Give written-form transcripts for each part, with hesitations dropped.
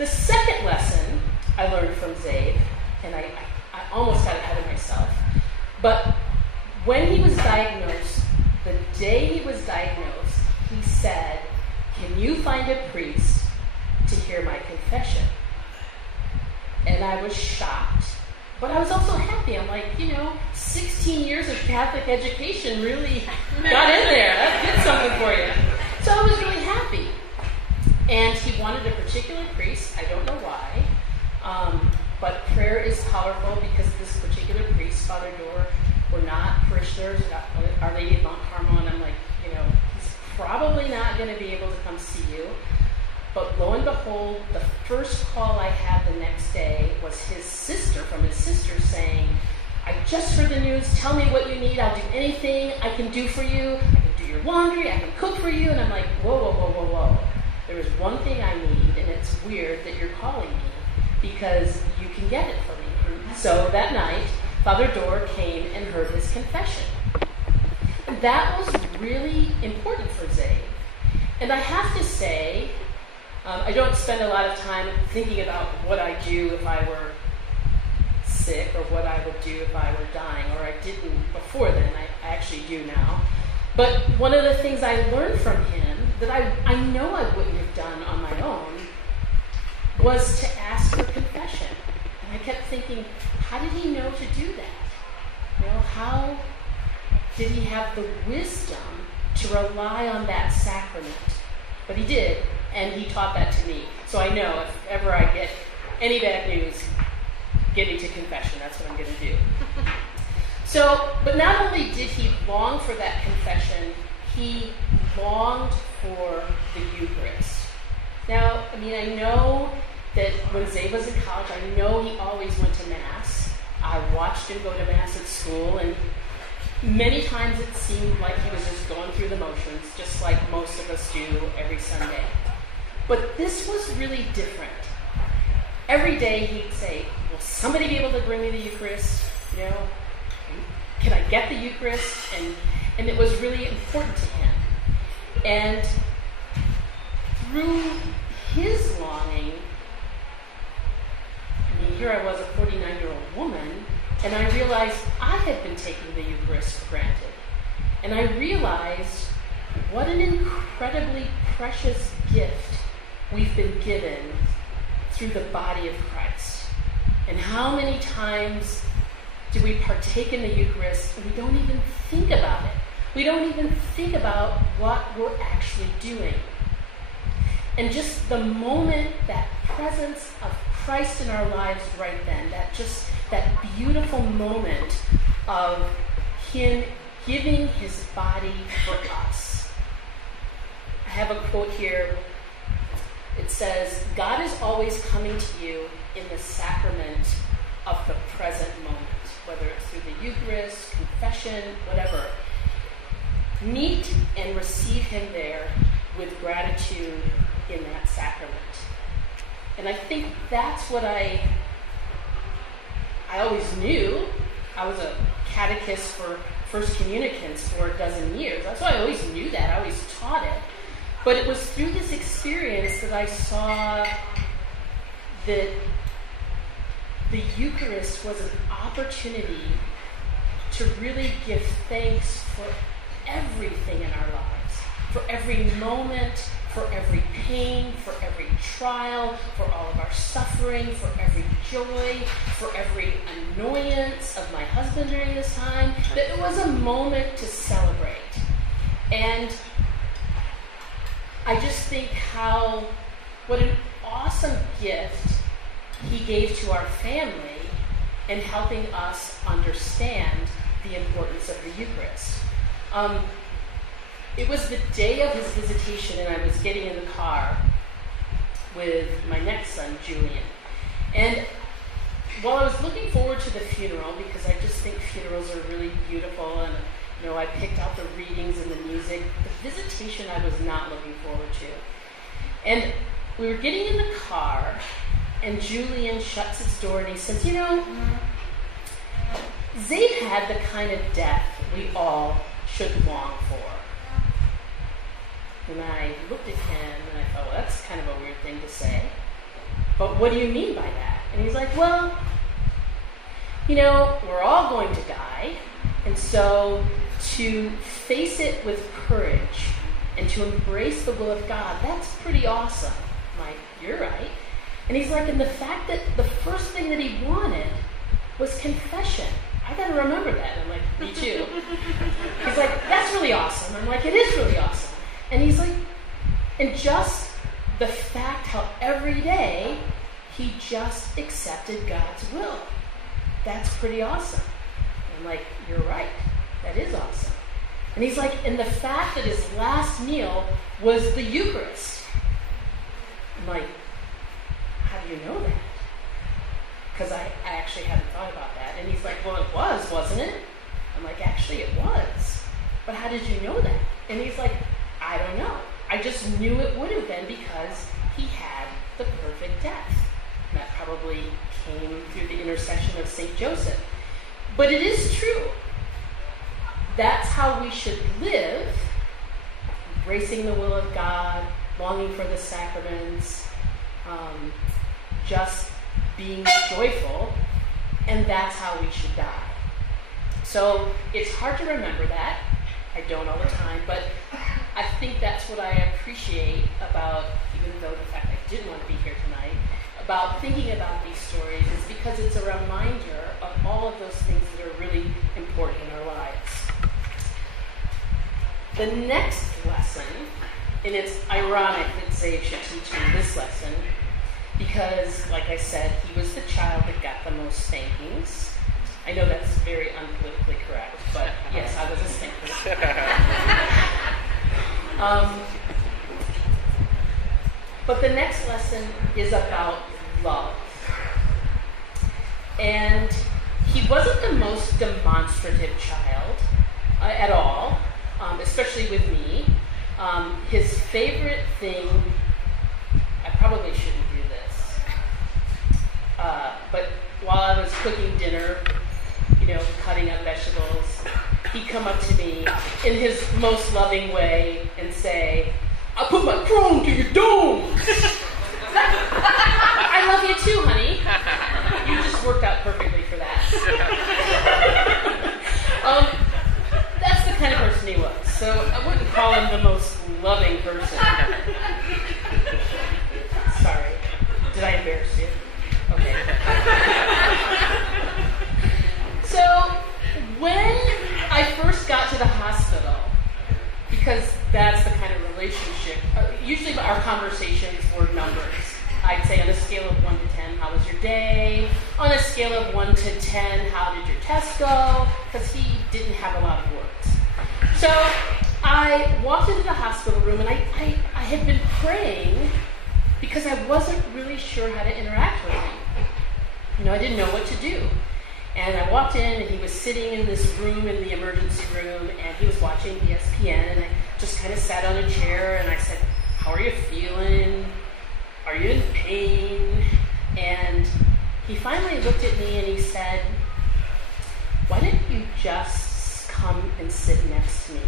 The second lesson I learned from Zabe, and I almost got ahead of myself, but when he was diagnosed, the day he was diagnosed, he said, "Can you find a priest to hear my confession?" And I was shocked, but I was also happy. I'm like, 16 years of Catholic education really got in there. That did something for you. So I was really happy. And he wanted a particular priest. I don't know why. But prayer is powerful because this particular priest, Father Dorr, were not parishioners, Our Lady of Mount Carmel, and I'm like, he's probably not going to be able to come see you. But lo and behold, the first call I had the next day was his sister, from his sister, saying, "I just heard the news, tell me what you need, I'll do anything I can do for you, I can do your laundry, I can cook for you." And I'm like, whoa. There is one thing I need, and it's weird that you're calling me, because you can get it for me. And so that night, Father Dorr came and heard his confession. And that was really important for Zabe. And I have to say, I don't spend a lot of time thinking about what I do if I were sick or what I would do if I were dying, or I didn't before then. I actually do now. But one of the things I learned from him that I know I wouldn't have done on my own was to ask for confession. And I kept thinking, how did he know to do that? How did he have the wisdom to rely on that sacrament? But he did, and he taught that to me. So I know if ever I get any bad news, get me to confession. That's what I'm going to do. But not only did he long for that confession, he longed for the Eucharist. Now, I know that when Zabe was in college, I know he always went to Mass. I watched him go to Mass at school, and many times it seemed like he was just going through the motions, just like most of us do every Sunday. But this was really different. Every day he'd say, "Will somebody be able to bring me the Eucharist? Can I get the Eucharist?" And it was really important to him. And through his longing, here I was, a 49-year-old woman, and I realized I had been taking the Eucharist for granted. And I realized what an incredibly precious gift we've been given through the body of Christ. And how many times do we partake in the Eucharist and we don't even think about it? We don't even think about what we're actually doing. And just the moment, that presence of Christ in our lives right then, that beautiful moment of him giving his body for us. I have a quote here. It says, "God is always coming to you in the sacrament of the present moment," whether it's through the Eucharist, confession, whatever. Meet and receive him there with gratitude in that sacrament. And I think that's what I always knew. I was a catechist for First Communicants for a dozen years. That's why I always knew that. I always taught it. But it was through this experience that I saw that the Eucharist was an opportunity to really give thanks for everything in our lives, for every moment, for every pain, for every trial, for all of our suffering, for every joy, for every annoyance of my husband during this time, that it was a moment to celebrate. And I just think what an awesome gift he gave to our family in helping us understand the importance of the Eucharist. It was the day of his visitation, and I was getting in the car with my next son, Julian. And while I was looking forward to the funeral, because I just think funerals are really beautiful, and I picked out the readings and the music, the visitation I was not looking forward to. And we were getting in the car, and Julian shuts his door, and he says, Zabe had the kind of death we all should long for. And I looked at him and I thought, well, that's kind of a weird thing to say. but what do you mean by that? And he's like, well, we're all going to die, and so to face it with courage and to embrace the will of God, that's pretty awesome. I'm like, you're right. And he's like, and the fact that the first thing that he wanted was confession. I got to remember that. I'm like, me too. He's like, that's really awesome. I'm like, it is really awesome. And he's like, and just the fact how every day he just accepted God's will. That's pretty awesome. And I'm like, you're right. That is awesome. And he's like, and the fact that his last meal was the Eucharist. I'm like, how do you know that? Because I actually hadn't thought about that. And he's like, well, it was, wasn't it? I'm like, actually, it was. But how did you know that? And he's like, I don't know. I just knew it would have been because he had the perfect death. And that probably came through the intercession of St. Joseph. But it is true. That's how we should live, embracing the will of God, longing for the sacraments, just being joyful, and that's how we should die. So it's hard to remember that. I don't all the time, but I think that's what I appreciate about, even though the fact I didn't want to be here tonight, about thinking about these stories is because it's a reminder of all of those things that are really important in our lives. The next lesson, and it's ironic that Zabe should teach me this lesson, because, like I said, he was the child that got the most spankings. I know that's very unpolitically correct, but yes, I was a spanker. But the next lesson is about love. And he wasn't the most demonstrative child at all, especially with me. His favorite thing, I probably shouldn't do this, but while I was cooking dinner, cutting up vegetables, he'd come up to me in his most loving way and say, I put my crown to your dome. I love you too, honey. You just worked out perfectly for that. That's the kind of person he was. So I wouldn't call him the most loving person. Sorry. Did I embarrass you? Okay. So when I first got to the hospital, because that's the kind of relationship, usually our conversations were numbers. I'd say on a scale of 1 to 10, how was your day? On a scale of 1 to 10, how did your test go? Because he didn't have a lot of words. So I walked into the hospital room and I had been praying because I wasn't really sure how to interact with him. I didn't know what to do. And I walked in and he was sitting in this room, in the emergency room, and he was watching ESPN, and I just kind of sat on a chair and I said, how are you feeling? Are you in pain? And he finally looked at me and he said, why didn't you just come and sit next to me?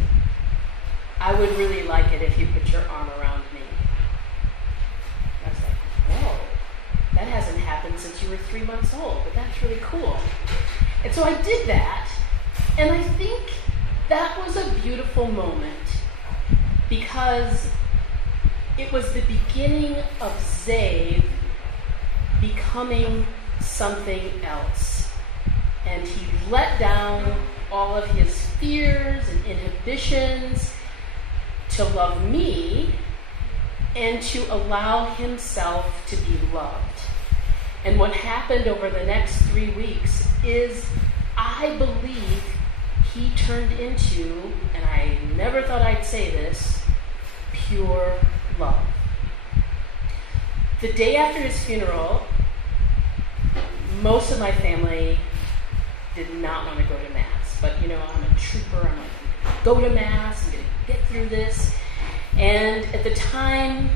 I would really like it if you put your arm around me. I was like, whoa, that hasn't happened since you were 3 months old, but that's really cool. And so I did that, and I think that was a beautiful moment because it was the beginning of Zabe becoming something else. And he let down all of his fears and inhibitions to love me and to allow himself to be loved. And what happened over the next 3 weeks is, I believe, he turned into, and I never thought I'd say this, pure love. The day after his funeral, most of my family did not want to go to Mass. But, I'm a trooper. I'm like, go to Mass. I'm going to get through this. And at the time,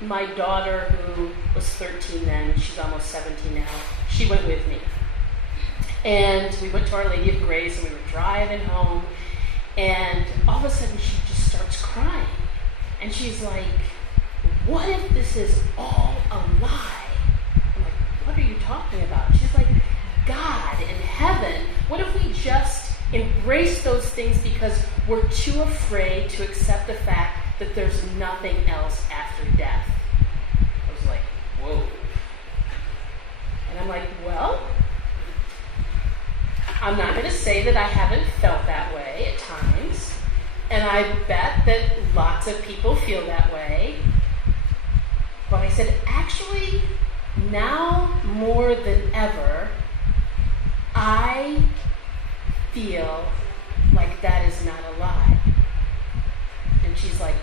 my daughter, who was 13 then, she's almost 17 now, she went with me. And we went to Our Lady of Grace, and we were driving home, and all of a sudden she just starts crying. And she's like, what if this is all a lie? you talking about? She's like, God in heaven. What if we just embrace those things because we're too afraid to accept the fact that there's nothing else after death? I was like, whoa. And I'm like, well, I'm not going to say that I haven't felt that way at times. And I bet that lots of people feel that way. But I said, actually, now more than ever, I feel like that is not a lie. And she's like,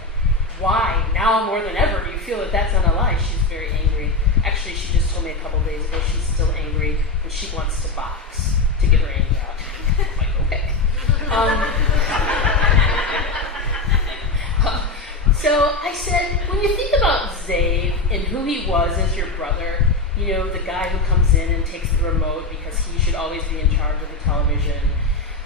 why? Now more than ever, do you feel that that's not a lie? She's very angry. Actually, she just told me a couple days ago she's still angry and she wants to box to get her anger out. I'm like, okay. So I said, when you think about Zabe and who he was as your brother, you know, the guy who comes in and takes the remote because he should always be in charge of the television,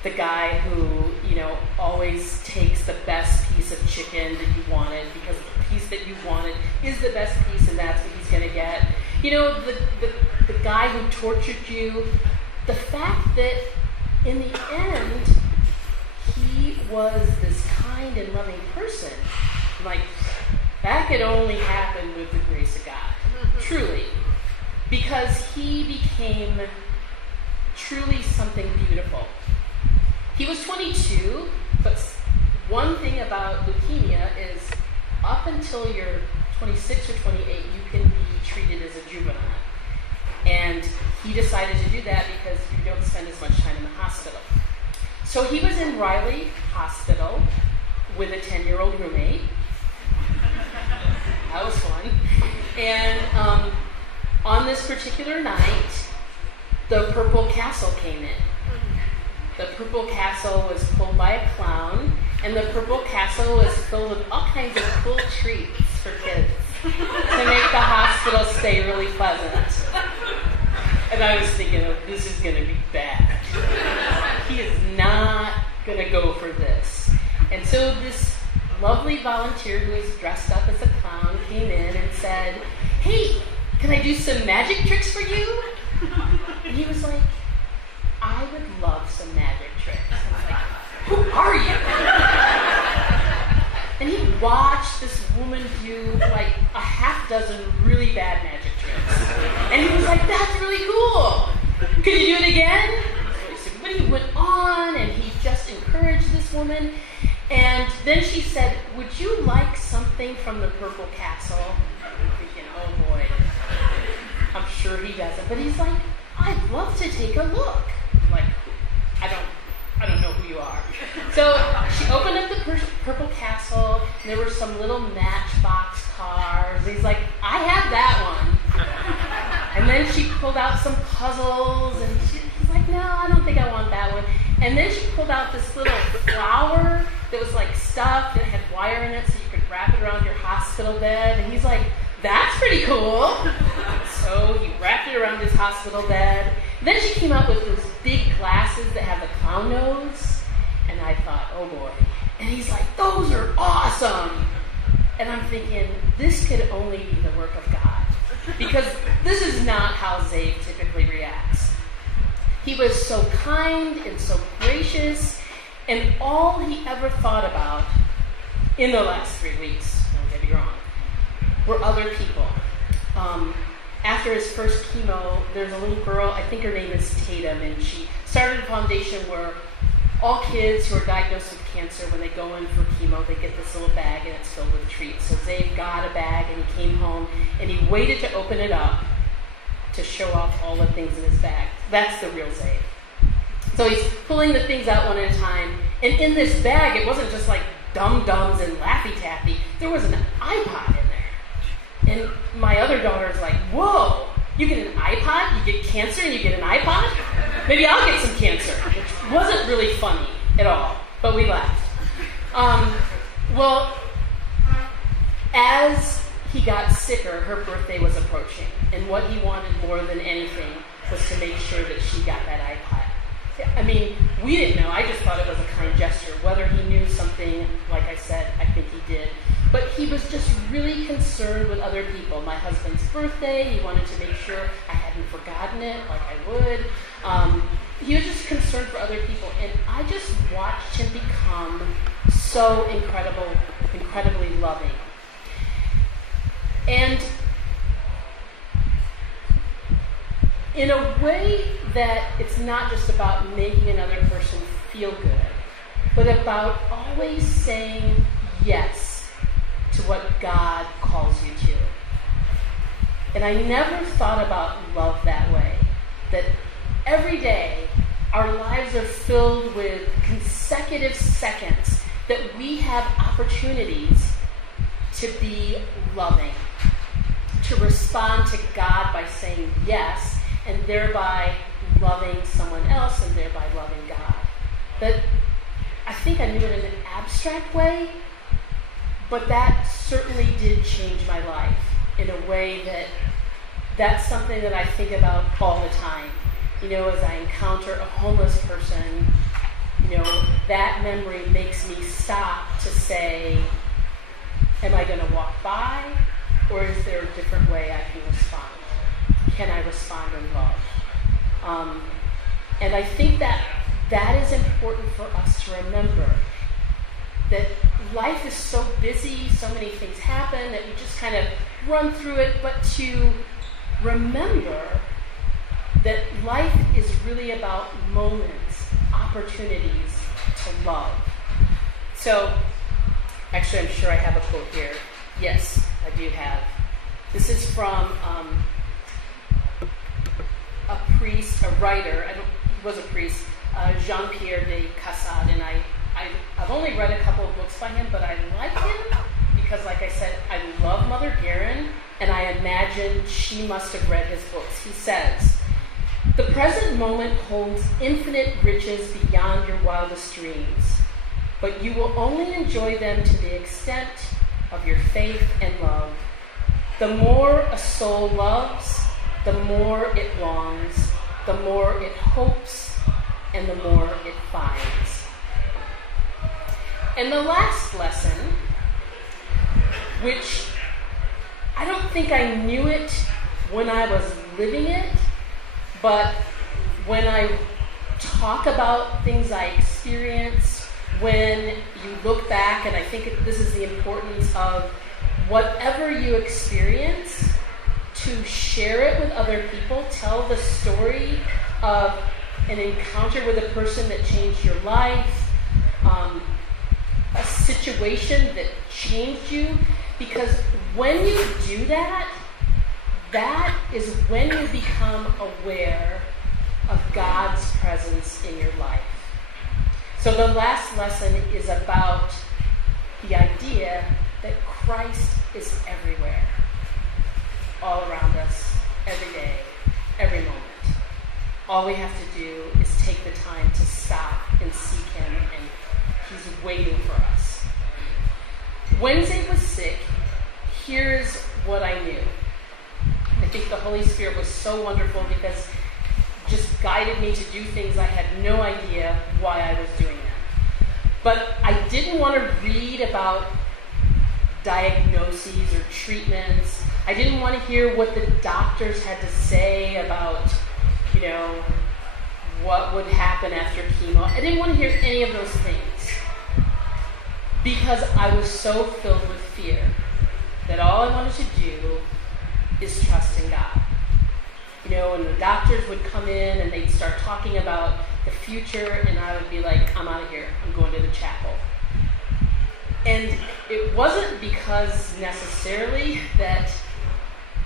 the guy who, you know, always takes the best piece of chicken that you wanted because the piece that you wanted is the best piece and that's what he's going to get. You know, the guy who tortured you, the fact that in the end, he was this kind and loving person. Like, that could only happen with the grace of God, truly. Because he became truly something beautiful. He was 22, but one thing about leukemia is up until you're 26 or 28, you can be treated as a juvenile. And he decided to do that because you don't spend as much time in the hospital. So he was in Riley Hospital with a 10-year-old roommate. That was fun. And on this particular night, the Purple Castle came in. The Purple Castle was pulled by a clown, and the Purple Castle was filled with all kinds of cool treats for kids to make the hospital stay really pleasant. And I was thinking, oh, this is going to be bad. He is not going to go for this. And so this lovely volunteer who was dressed up as a clown came in and said, hey, can I do some magic tricks for you? And he was like, I would love some magic tricks. I was like, who are you? And he watched this woman do like a half dozen really bad magic tricks. And he was like, that's really cool. Could you do it again? But he went on and he just encouraged this woman. And then she said, would you like something from the Purple Castle? I'm thinking, oh boy, I'm sure he doesn't. But he's like, I'd love to take a look. I'm like, I don't know who you are. So she opened up the Purple Castle, and there were some little matchbox cars. And he's like, I have that one. And then she pulled out some puzzles, and he's like, no, I don't think I want that one. And then she pulled out this little flower that was like stuffed that had wire in it so you could wrap it around your hospital bed. And he's like, that's pretty cool. So he wrapped it around his hospital bed. Then she came out with those big glasses that have the clown nose. And I thought, oh boy. And he's like, those are awesome. And I'm thinking, this could only be the work of God. Because this is not how Zabe typically reacts. He was so kind and so gracious, and all he ever thought about in the last 3 weeks, don't get me wrong, were other people. After his first chemo, there's a little girl, I think her name is Tatum, and she started a foundation where all kids who are diagnosed with cancer, when they go in for chemo, they get this little bag and it's filled with treats. So Zabe got a bag and he came home and he waited to open it up to show off all the things in his bag. That's the real Zabe. So he's pulling the things out one at a time. And in this bag, it wasn't just like dum-dums and Laffy Taffy. There was an iPod in there. And my other daughter's like, whoa, you get an iPod, you get cancer, and you get an iPod? Maybe I'll get some cancer. Which wasn't really funny at all, but we laughed. Well, as he got sicker, her birthday was approaching. And what he wanted more than anything was to make sure that she got that iPod. I mean, we didn't know. I just thought it was a kind gesture. Whether he knew something, like I said, I think he did. But he was just really concerned with other people. My husband's birthday, he wanted to make sure I had hadn't forgotten it like I would. He was just concerned for other people, and I just watched him become so incredibly loving. And in a way that it's not just about making another person feel good, but about always saying yes to what God calls you to. And I never thought about love that way. That every day our lives are filled with consecutive seconds that we have opportunities to be loving, to respond to God by saying yes, and thereby loving someone else and thereby loving God. That I think I knew it in an abstract way, but that certainly did change my life in a way that's something that I think about all the time. As I encounter a homeless person, that memory makes me stop to say, am I going to walk by, or is there a different way I can respond? Can I respond in love? And I think that is important for us to remember, that life is so busy, so many things happen, that we just kind of run through it, but to remember that life is really about moments, opportunities to love. So, actually, I'm sure I have a quote here. Yes, I do have. This is from a priest, a writer. He was a priest, Jean-Pierre de Cassade, and I've only read a couple of books by him, but I like him because, like I said, I love Mother Guerin, and I imagine she must have read his books. He says, "The present moment holds infinite riches beyond your wildest dreams, but you will only enjoy them to the extent of your faith and love. The more a soul loves, the more it longs, the more it hopes, and the more it finds." And the last lesson, which I don't think I knew it when I was living it, but when I talk about things I experience, when you look back, and I think this is the importance of whatever you experience, to share it with other people, tell the story of an encounter with a person that changed your life, a situation that changed you, because when you do that, that is when you become aware of God's presence in your life. So the last lesson is about the idea that Christ is everywhere, all around us, every day, every moment. All we have to do is take the time to stop and seek him, and he's waiting for us. When Zayd was sick, here's what I knew. I think the Holy Spirit was so wonderful because it just guided me to do things I had no idea why I was doing them. But I didn't want to read about diagnoses or treatments. I didn't want to hear what the doctors had to say about, what would happen after chemo. I didn't want to hear any of those things because I was so filled with fear that all I wanted to do is trust in God. And the doctors would come in and they'd start talking about the future, and I would be like, I'm out of here. I'm going to the chapel. And it wasn't because necessarily that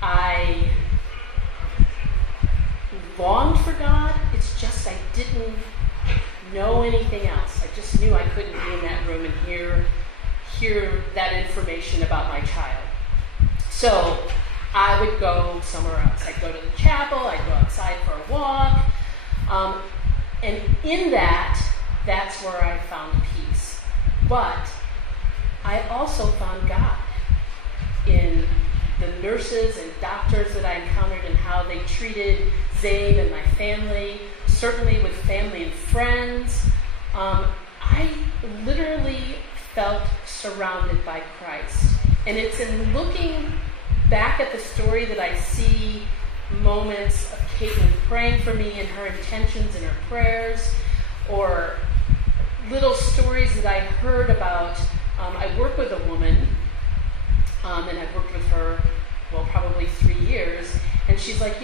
I longed for God. It's just I didn't know anything else. I just knew I couldn't be in that room and hear that information about my child. So I would go somewhere else. I'd go to the chapel. I'd go outside for a walk. And in that's where I found peace. But I also found God in the nurses and doctors that I encountered and how they treated Zayd and my family, certainly with family and friends. I literally felt surrounded by Christ. And it's in looking back at the story that I see moments of Caitlin praying for me and her intentions and her prayers, or little stories that I heard about. I work with a woman, and I've worked with her, probably 3 years, and she's like,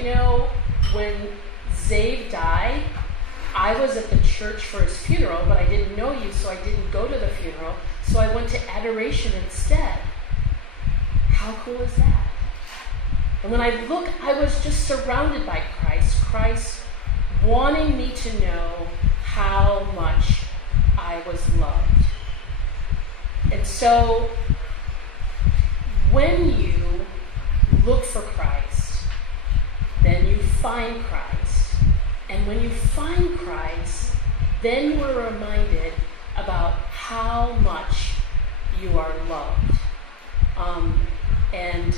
when Zave died, I was at the church for his funeral, but I didn't know you, so I didn't go to the funeral, so I went to adoration instead. How cool is that? And when I look, I was just surrounded by Christ wanting me to know how much I was loved. And so, when you look for Christ, then you find Christ. And when you find Christ, then you are reminded about how much you are loved. And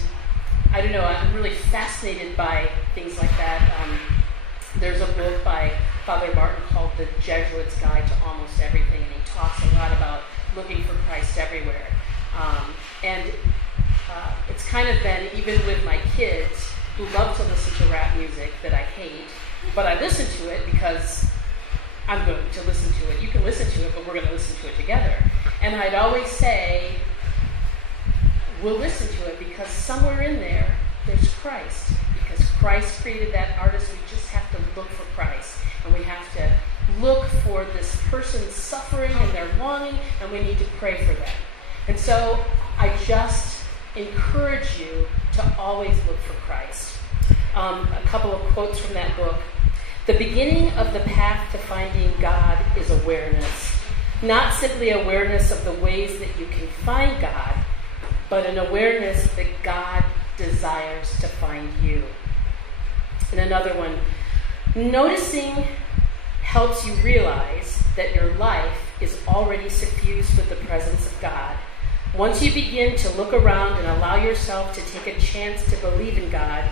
I don't know, I'm really fascinated by things like that. There's a book by Father Martin called The Jesuit's Guide to Almost Everything, and he talks a lot about looking for Christ everywhere. And it's kind of been, even with my kids, who love to listen to rap music that I hate, but I listen to it because I'm going to listen to it. You can listen to it, but we're going to listen to it together. And I'd always say, we'll listen to it because somewhere in there, there's Christ. Because Christ created that artist, we just have to look for Christ. And we have to look for this person's suffering and their longing, and we need to pray for them. And so I just encourage you to always look for Christ. A couple of quotes from that book. The beginning of the path to finding God is awareness. Not simply awareness of the ways that you can find God, but an awareness that God desires to find you. And another one, noticing helps you realize that your life is already suffused with the presence of God. Once you begin to look around and allow yourself to take a chance to believe in God,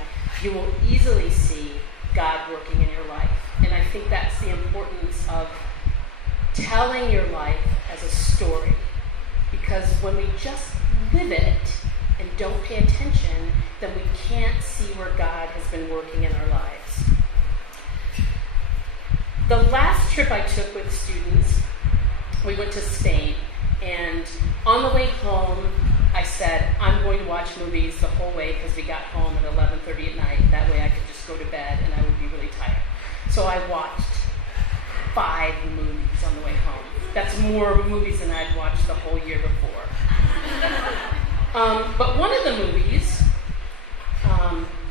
you will easily see God working in your life. And I think that's the importance of telling your life as a story. Because when we just live it and don't pay attention, then we can't see where God has been working in our lives. The last trip I took with students, we went to Spain. And on the way home, I said, I'm going to watch movies the whole way because we got home at 11:30 at night. That way I could just go to bed and I would be really tired. So I watched 5 movies on the way home. That's more movies than I'd watched the whole year before. But one of the movies,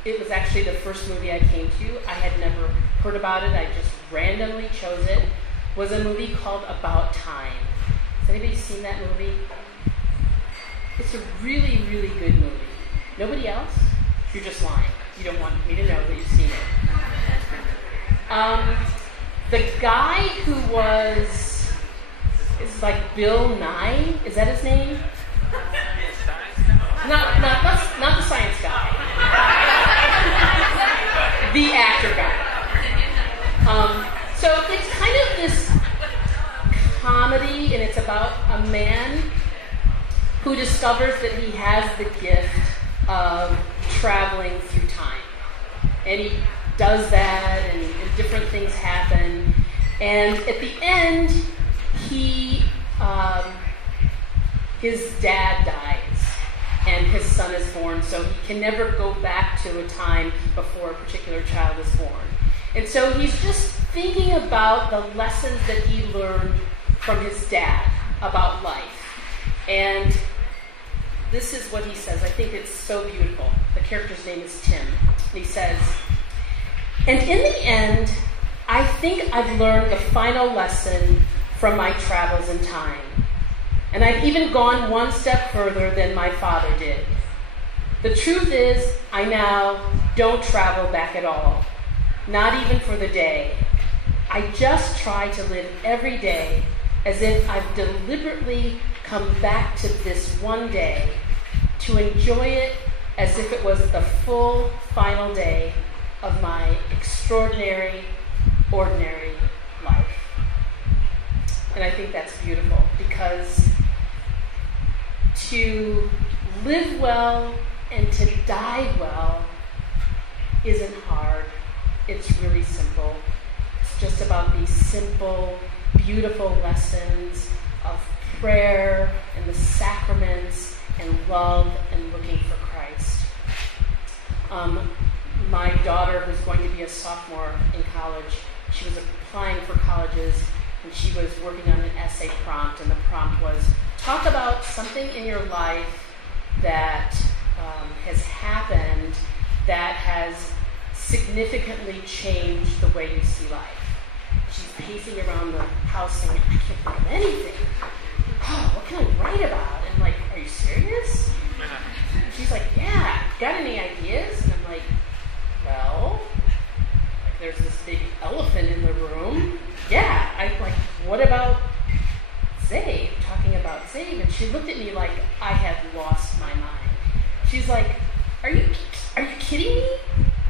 it was actually the first movie I came to. I had never heard about it. I just randomly chose it. Was a movie called About Time. Has anybody seen that movie? It's a really, really good movie. Nobody else? You're just lying. You don't want me to know that you've seen it. The guy who is like Bill Nye, is that his name? Not the science guy. The actor guy. So it's kind of this comedy, and it's about a man who discovers that he has the gift of traveling through time. And he does that, and different things happen. And at the end, his dad dies, and his son is born, so he can never go back to a time before a particular child is born. And so he's just thinking about the lessons that he learned from his dad about life. And this is what he says. I think it's so beautiful. The character's name is Tim. And he says, and in the end, I think I've learned the final lesson from my travels in time. And I've even gone one step further than my father did. The truth is, I now don't travel back at all. Not even for the day. I just try to live every day as if I've deliberately come back to this one day to enjoy it as if it was the full final day of my extraordinary, ordinary life. And I think that's beautiful, because to live well and to die well isn't hard. It's really simple. It's just about these simple, beautiful lessons of prayer and the sacraments and love and looking for Christ. My daughter, who's going to be a sophomore in college, she was applying for colleges, and she was working on an essay prompt, and the prompt was, talk about something in your life that has happened that has significantly changed the way you see life. She's pacing around the house saying, I can't think of anything. Oh, what can I write about? And I'm like, are you serious? And she's like, yeah, got any ideas? And I'm like, well, like, there's this big elephant in the room. Yeah, I'm like, what about Zabe? Talking about Zabe. And she looked at me like I had lost my mind. She's like, are you kidding me?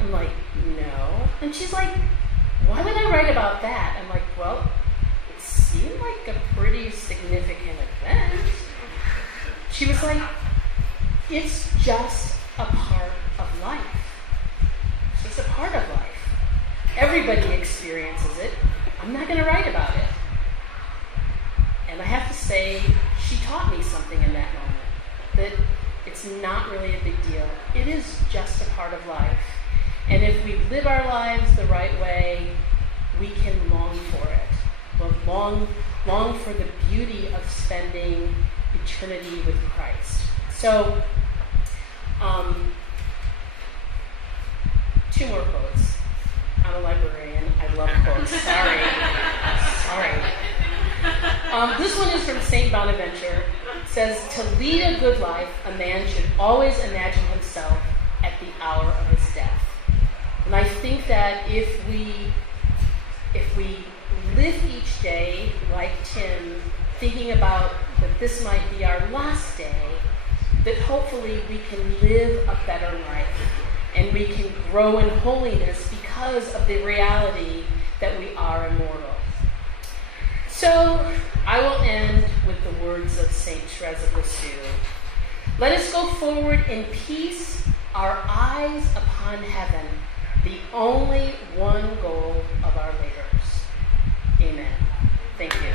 I'm like, no. And she's like, why would I write about that? I'm like, well, it seemed like a pretty significant event. She was like, it's just a part of life. It's just a part of life. Everybody experiences it. I'm not going to write about it. And I have to say, she taught me something in that moment, that it's not really a big deal. It is just a part of life. And if we live our lives the right way, we can long for it. We'll long for the beauty of spending eternity with Christ. So, 2 more quotes. I'm a librarian. I love quotes. Sorry. This one is from St. Bonaventure. It says, to lead a good life, a man should always imagine himself at the hour of his death. And I think that if we live each day like Tim, thinking about that this might be our last day, that hopefully we can live a better life and we can grow in holiness because of the reality that we are immortal. So I will end with the words of St. Therese of Lisieux. Let us go forward in peace, our eyes upon heaven, the only one goal of our labors. Amen. Thank you.